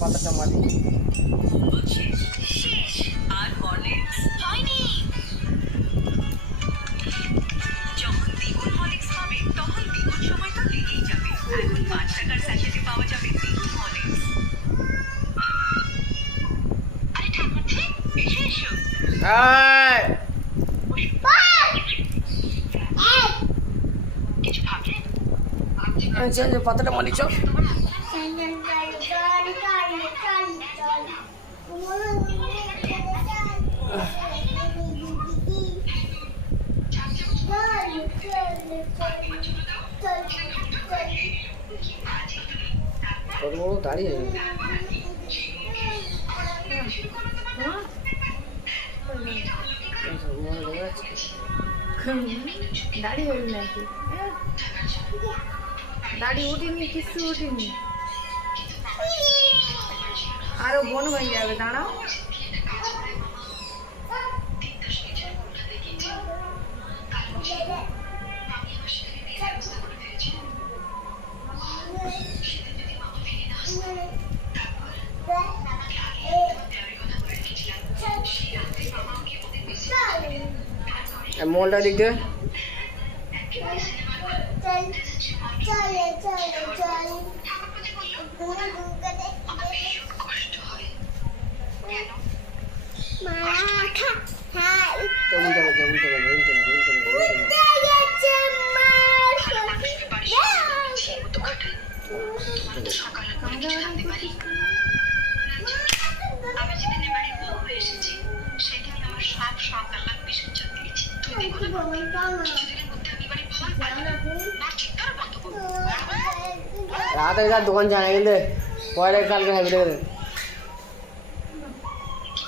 পাতাটা মারি যখন দ্বিগুণ হরলিক্স পাবে তখন দ্বিগুণ সময় তো লেগেই যাবে। এখন 5 টাকার স্যাশেটে পাওয়া যাবে দ্বিগুণ হরলিক্স। আরে ঠাকুরজি, এসো এসো। কিছু ভাবলেন? পাতাটা মারি চল। কত বড় দাঁড়িয়ে দাড়ি হইল নাকি? দাড়ি উঠিনি, কিছু উঠিনি, আরো বন হয়ে যাবে। দাঁড়াও, মলটা দিক দিয়ে রাতের কার দোকান জানা কিন্তু পরে কালকে হবে।